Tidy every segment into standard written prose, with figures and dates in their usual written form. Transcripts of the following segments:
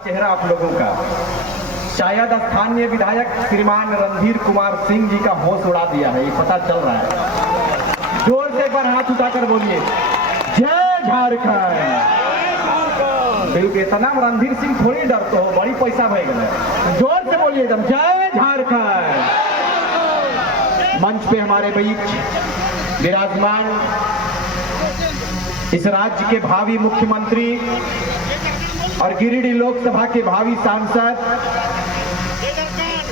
चेहरा आप लोगों का शायद स्थानीय विधायक श्रीमान रणधीर कुमार सिंह जी का होश उड़ा दिया है, ये पता चल रहा है। जोर से एक बार हाथ उठाकर बोलिए जय झारखंड। बिल्कुल इतना रणधीर सिंह थोड़ी डरते हो, बड़ी पैसा भय गए। जोर से बोलिए एकदम जय झारखंड। मंच पे हमारे बीच विराजमान इस राज्य के भावी मुख्यमंत्री और गिरिडीह लोकसभा के भावी सांसद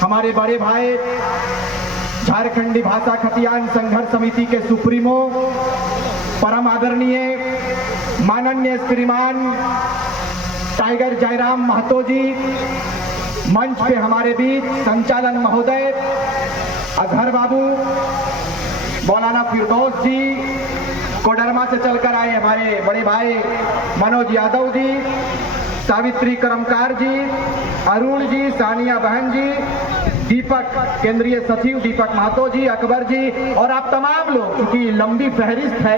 हमारे बड़े भाई झारखंडी भाषा खतियान संघर्ष समिति के सुप्रीमो परम आदरणीय माननीय श्रीमान टाइगर जयराम महतो जी, मंच पे हमारे बीच संचालन महोदय अजहर बाबू, मौलाना फिरदौस जी, कोडरमा से चलकर आए हमारे बड़े भाई मनोज यादव जी, सावित्री करमकार जी, अरुण जी, सानिया बहन जी, दीपक केंद्रीय सचिव दीपक महतो जी, अकबर जी और आप तमाम लोग, क्योंकि लंबी फहरिस्त है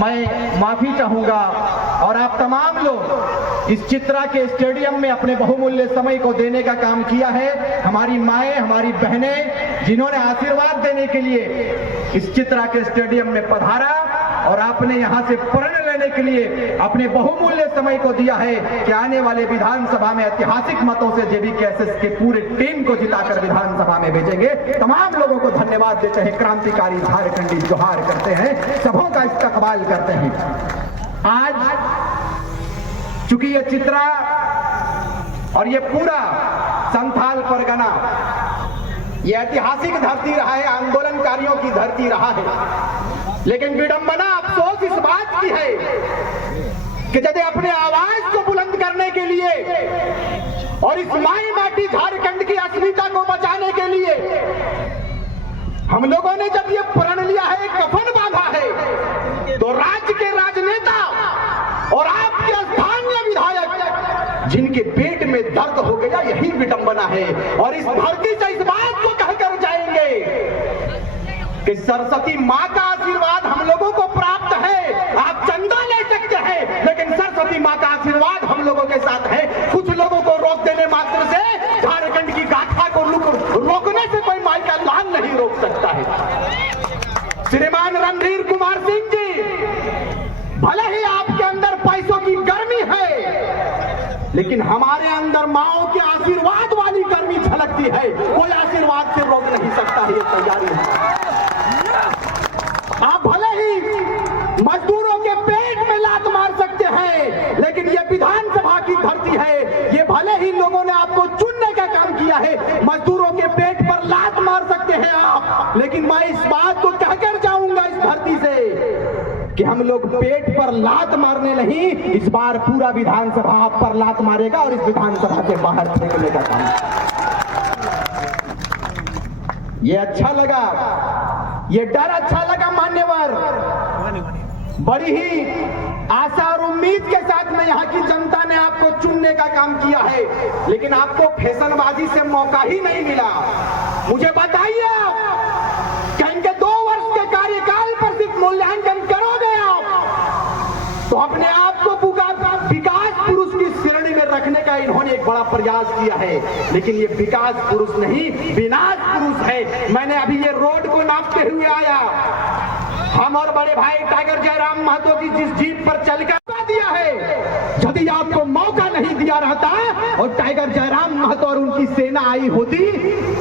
मैं माफी चाहूंगा, और आप तमाम लोग इस चित्रा के स्टेडियम में अपने बहुमूल्य समय को देने का काम किया है। हमारी माएं, हमारी बहनें जिन्होंने आशीर्वाद देने के लिए इस चित्रा के स्टेडियम में पधारा और आपने यहां से प्रण लेने के लिए अपने बहुमूल्य समय को दिया है कि आने वाले विधानसभा में ऐतिहासिक मतों से जेबीकेएसएस के पूरे टीम को जिताकर विधानसभा में भेजेंगे। तमाम लोगों को धन्यवाद देते हैं, क्रांतिकारी झारखंडी जोहार करते हैं, सबों का इस्तकबाल करते हैं। आज चूंकि ये चित्रा और ये पूरा संथाल परगना ये ऐतिहासिक धरती रहा है, आंदोलनकारियों की धरती रहा है, लेकिन विडंबना अफसोस इस बात की है कि यदि अपने आवाज को बुलंद करने के लिए और इस माई माटी झारखंड की अस्मिता को बचाने के लिए हम लोगों ने जब ये प्रण लिया है, कफन बांधा है, तो राज्य के राजनेता और आपके स्थानीय विधायक जिनके पेट में दर्द हो गया, यही विडंबना है। और इस धरती से इस बात को कहकर जाएंगे कि सरस्वती माँ का आशीर्वाद हम लोगों को प्राप्त है। आप चंदा ले सकते हैं, लेकिन सरस्वती माँ का आशीर्वाद हम लोगों के साथ है। कुछ लोगों को रोक देने मात्र से झारखंड की गाथा को रोकने से कोई माई का लाल नहीं रोक सकता है। श्रीमान रणधीर कुमार सिंह जी, भले ही आपके अंदर पैसों की गर्मी है, लेकिन हमारे अंदर माओ के आशीर्वाद वाली गर्मी झलकती है। कोई आशीर्वाद से रोक नहीं सकता है, ये तैयारी है। आप भले ही मजदूरों के पेट में लात मार सकते हैं, लेकिन ये विधानसभा की धरती है। ये भले ही लोगों ने आपको चुनने का काम किया है, मजदूरों के पेट पर लात मार सकते हैं आप, लेकिन मैं इस बात को कहकर जाऊंगा इस धरती से कि हम लोग पेट पर लात मारने नहीं, इस बार पूरा विधानसभा आप पर लात मारेगा और इस विधानसभा के बाहर फेंकने का काम। ये अच्छा लगा, ये डर अच्छा लगा मान्यवर। बड़ी ही आशा और उम्मीद के साथ में यहाँ की जनता ने आपको चुनने का काम किया है, लेकिन आपको फैशनबाजी से मौका ही नहीं मिला। मुझे बताइए, आप कहेंगे 2 वर्ष के कार्यकाल पर सिर्फ मूल्यांकन करोगे आप, तो अपने आप को विकास पुरुष की श्रेणी में रखने का इन्होंने एक बड़ा प्रयास किया है, लेकिन ये विकास पुरुष नहीं, विनाश पुरुष है। मैंने अभी ये रोड को नापते हुए आया, हम और बड़े भाई टाइगर जयराम महतो की जिस जीप पर चलकर दिया है, यदि आपको मौका नहीं दिया रहता और टाइगर जयराम महतो और उनकी सेना आई होती,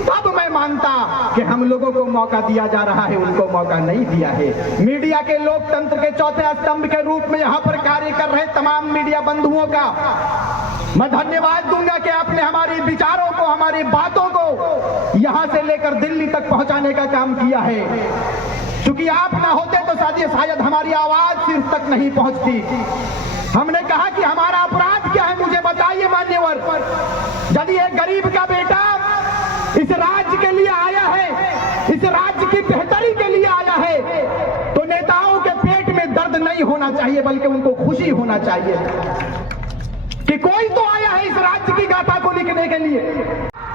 तब मैं मानता कि हम लोगों को मौका दिया जा रहा है, उनको मौका नहीं दिया है। मीडिया के लोकतंत्र के चौथे स्तंभ के रूप में यहाँ पर कार्य कर रहे तमाम मीडिया बंधुओं का मैं धन्यवाद दूंगा कि आपने हमारी विचारों को, हमारी बातों को यहाँ से लेकर दिल्ली तक पहुंचाने का काम किया है। क्योंकि आप ना होते तो शायद हमारी आवाज सिर तक नहीं पहुंचती। हमने कहा कि हमारा अपराध क्या है, मुझे बताइए मान्यवर। यदि एक गरीब का बेटा इस राज्य के लिए आया है, इस राज्य की बेहतरी के लिए आया है, तो नेताओं के पेट में दर्द नहीं होना चाहिए, बल्कि उनको खुशी होना चाहिए कि कोई तो आया है इस राज्य की गाथा को लिखने के लिए।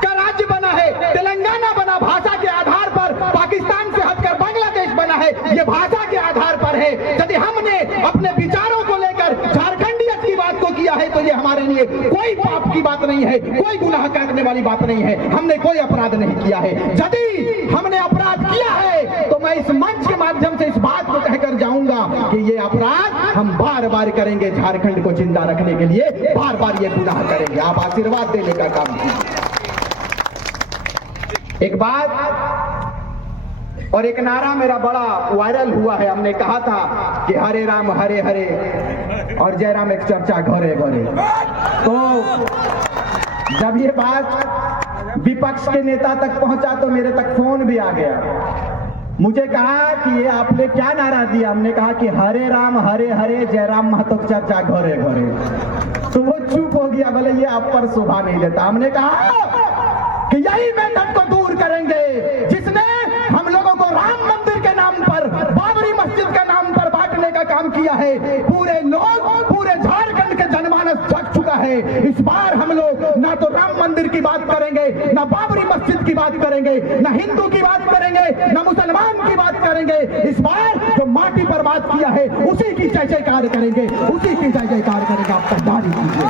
का राज्य बना है, तेलंगाना बना भाषा के आधार पर, पाकिस्तान से हटकर बांग्लादेश बना है, ये भाषा के आधार पर है। यदि हमने अपने विचारों को लेकर झारखंडियत की बात को किया है, तो ये हमारे लिए लिए कोई पाप की बात नहीं है, कोई गुनाह करने वाली बात नहीं है। हमने कोई अपराध नहीं किया है। यदि हमने अपराध किया है तो मैं इस मंच के माध्यम से इस बात को कहकर जाऊंगा कि ये अपराध हम बार बार करेंगे। झारखंड को जिंदा रखने के लिए बार बार ये गुनाह करेंगे। आप आशीर्वाद देने का काम कीजिए। एक बात और एक नारा मेरा बड़ा वायरल हुआ है। हमने कहा था कि हरे राम हरे हरे और जय राम एक चर्चा घरे घरे। तो जब ये बात विपक्ष के नेता तक पहुंचा तो मेरे तक फोन भी आ गया। मुझे कहा कि ये आपने क्या नारा दिया। हमने कहा कि हरे राम हरे हरे जय राम महतो की चर्चा घरे घरे। तो वो चुप हो गया, बोले ये आप पर शोभा नहीं देता। हमने कहा कि यही मेथड को दूर करेंगे जिसने हम लोगों को राम मंदिर के नाम पर, बाबरी मस्जिद के नाम पर बांटने का काम किया है। पूरे लोग, पूरे झारखंड के जनमानस जग चुका है। इस बार हम लोग ना तो राम मंदिर की बात करेंगे, ना बाबरी मस्जिद की बात करेंगे, ना हिंदू की बात करेंगे, ना मुसलमान की बात करेंगे। इस बार जो माटी पर बात किया है उसी की जय जयकार करेंगे, उसी की जय जयकार करेंगे। आप तैयारी कीजिए,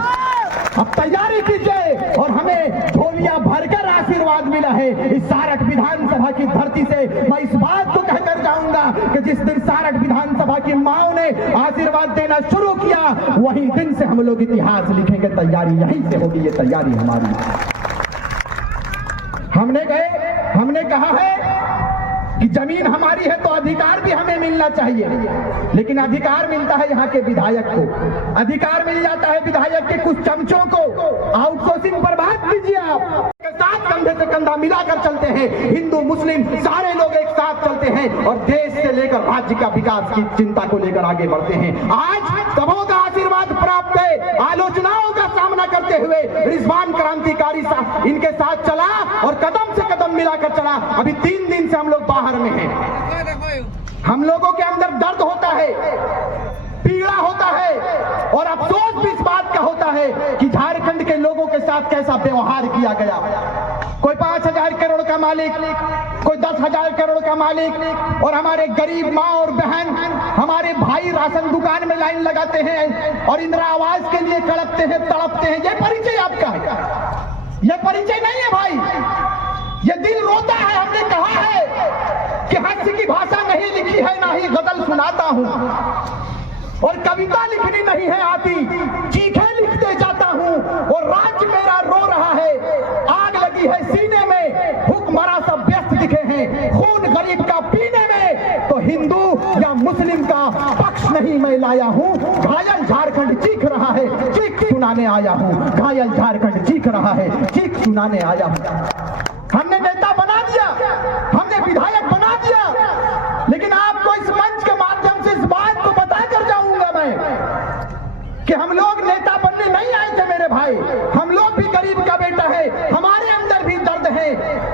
अब तैयारी कीजिए। और हमें झोलियां भरकर आशीर्वाद मिला है इस सारठ विधानसभा की धरती से। मैं इस बात को कहकर जाऊंगा कि जिस दिन सारठ विधानसभा की माओ ने आशीर्वाद देना शुरू किया वही दिन से हम लोग इतिहास लिखेंगे। तैयारी यहीं से होगी, ये तैयारी हमारी। हमने कहा है कि जमीन हमारी है तो अधिकार भी हमें मिलना चाहिए, लेकिन अधिकार मिलता है यहाँ के विधायक को, अधिकार मिल जाता है विधायक के कुछ चमचों को। आउटसोर्सिंग पर बात कीजिए। आप साथ कंधे से कंधा मिलाकर चलते हैं, हिंदू मुस्लिम सारे लोग एक साथ चलते हैं और देश से लेकर राज्य का विकास की चिंता को लेकर आगे बढ़ते हैं। आज सबों का आशीर्वाद प्राप्त है। आलोचनाओं का सामना करते हुए रिजवान क्रांतिकारी इनके साथ चला और कदम से कदम मिलाकर चला। अभी 3 दिन से हम लोग बाहर में हैं। हम लोगों के अंदर दर्द होता है, पीड़ा होता है और अफसोस भी इस बात का होता है कि झारखंड के लोगों के साथ कैसा व्यवहार किया गया। कोई 5,000 करोड़ का मालिक, कोई 10,000 करोड़ का मालिक, और हमारे गरीब माँ और बहन, हमारे भाई राशन दुकान में लाइन लगाते हैं और इंदिरा आवास के लिए तड़पते हैं, तड़पते हैं। ये परिचय आपका है? ये परिचय नहीं है भाई, ये दिल रोता है। हमने कहा है कि हास्य की भाषा नहीं लिखी है, ना ही गजल सुनाता हूं और कविता लिखनी नहीं है आती, चीखे लिखते जाता हूं और राज्य मेरा रो रहा है। आग लगी है सीने में, हुक्मरान सब व्यस्त दिखे हैं खून गरीब का पीने में। तो हिंदू या मुस्लिम का पक्ष नहीं मैं लाया हूं, घायल झारखंड चीख रहा है, चीख सुनाने आया हूं। घायल झारखंड चीख रहा है, चीख सुनाने आया हूं। हमने नेता बना दिया, हमने विधायक बना दिया, लेकिन आपको इस मंच के माध्यम से इस बात को बताकर जाऊंगा मैं कि हम लोग नेता बनने नहीं आए थे मेरे भाई। हम लोग भी गरीब का बेटा है, हमारे अंदर भी दर्द है।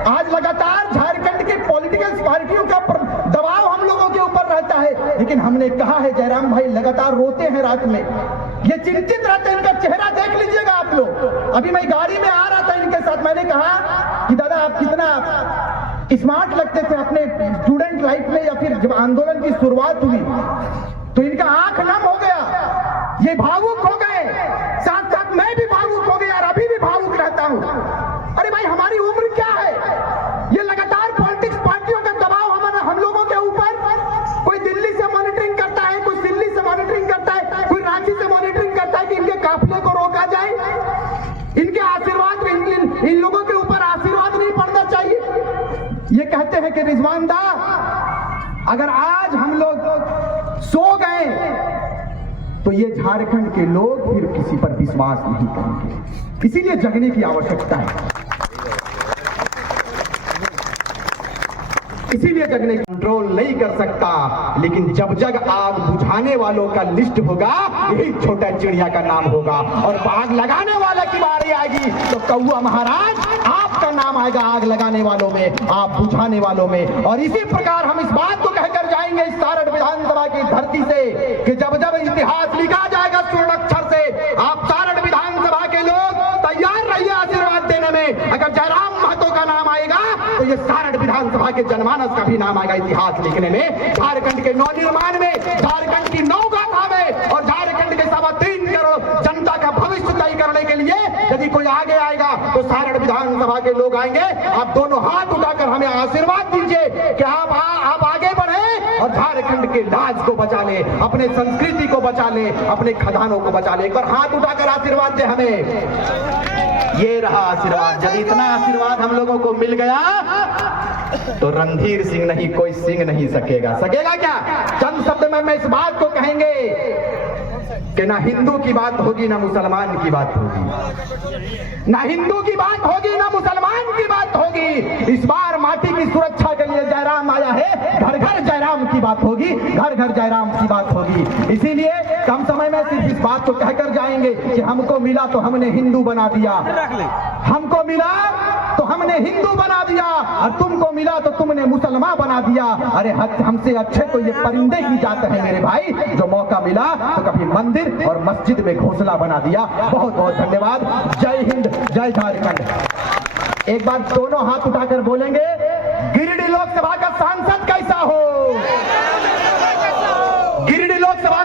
आज लगातार झारखंड के पॉलिटिकल पार्टियों का दबाव हम लोगों के ऊपर रहता है, लेकिन हमने कहा है जयराम भाई लगातार रोते हैं रात में, ये चिंतित रहते हैं। इनका चेहरा देख लीजिएगा आप लोग। अभी मैं गाड़ी में आ रहा था इनके साथ, मैंने कहा कि दादा आप कितना स्मार्ट लगते थे अपने स्टूडेंट लाइफ में या फिर जब आंदोलन की शुरुआत हुई तो इनका आंख नम हो गया, ये भावुक हो गए, साथ साथ मैं भी भावुक हो गया और अभी भी भावुक रहता हूं। अरे भाई हमारी उम्र क्या है? ये लगातार पॉलिटिक्स पार्टियों का दबाव हम लोगों के ऊपर, कोई दिल्ली से मॉनिटरिंग करता है, कोई दिल्ली से मॉनिटरिंग करता है, कोई रांची से मॉनिटरिंग करता है कि इनके काफिले को रोका जाए। इनके आशीर्वाद, इन लोगों के ऊपर आशीर्वाद नहीं पड़ना चाहिए। ये कहते हैं कि रिजवान दा अगर आज हम लोग सो गए तो ये झारखंड के लोग फिर किसी पर विश्वास नहीं करेंगे, इसीलिए जगने की आवश्यकता है। इसीलिए जगने कंट्रोल नहीं कर सकता, लेकिन जब जग आग बुझाने वालों का लिस्ट होगा यही छोटा चिड़िया का नाम होगा। और आग लगाने वाला की बारी आएगी तो कौआ महाराज आपका नाम आएगा आग लगाने वालों में, आप बुझाने वालों में। और इसी प्रकार हम इस बात को कहकर जाएंगे इस सारठ विधानसभा की धरती से कि जब जब इतिहास लिखा जाएगा स्वर्ण अक्षर से, आप सारठ विधानसभा के लोग तैयार रहिए आशीर्वाद देने में। अगर जयराम महतो का नाम आएगा तो ये सारठ विधानसभा के जनमानस का भी नाम आएगा इतिहास लिखने में, झारखंड के नवनिर्माण में, झारखंड की नवगाथा में और झारखंड के 3.25 करोड़ जनता का भविष्य तय करने के लिए यदि कोई आगे आएगा तो सारण विधानसभा के लोग आएंगे। आप दोनों हाथ उठाकर हमें आशीर्वाद दीजिए कि आप आगे बढ़े और झारखंड के लाज को बचा ले, अपने संस्कृति को बचा ले, अपने खदानों को बचा ले। एक बार हाथ उठाकर आशीर्वाद दे हमें। ये रहा आशीर्वाद। जब इतना आशीर्वाद हम लोगों को मिल गया तो रणधीर सिंह नहीं कोई सिंह नहीं सकेगा क्या? चंद शब्द में मैं इस बात को कहेंगे कि ना हिंदू की बात होगी ना मुसलमान की बात होगी, ना हिंदू की बात होगी ना मुसलमान की बात होगी। इस बार माटी की सुरक्षा के लिए जयराम आया है, घर घर जयराम की बात होगी, घर घर जयराम की बात होगी। इसीलिए कम समय में सिर्फ इस बात को कहकर जाएंगे कि हमको मिला तो हमने हिंदू बना दिया, हमको मिला तो हमने हिंदू बना दिया, और तुमको मिला तो तुमने मुसलमान बना दिया। अरे हमसे अच्छे तो ये परिंदे की जात है मेरे भाई, जो मौका मिला तो कभी मंदिर और मस्जिद में घोंसला बना दिया। बहुत बहुत धन्यवाद। जय हिंद, जय झारखंड। एक बार दोनों हाथ उठाकर बोलेंगे, गिरिडीह लोकसभा का सांसद कैसा हो? गिरिडीह लोकसभा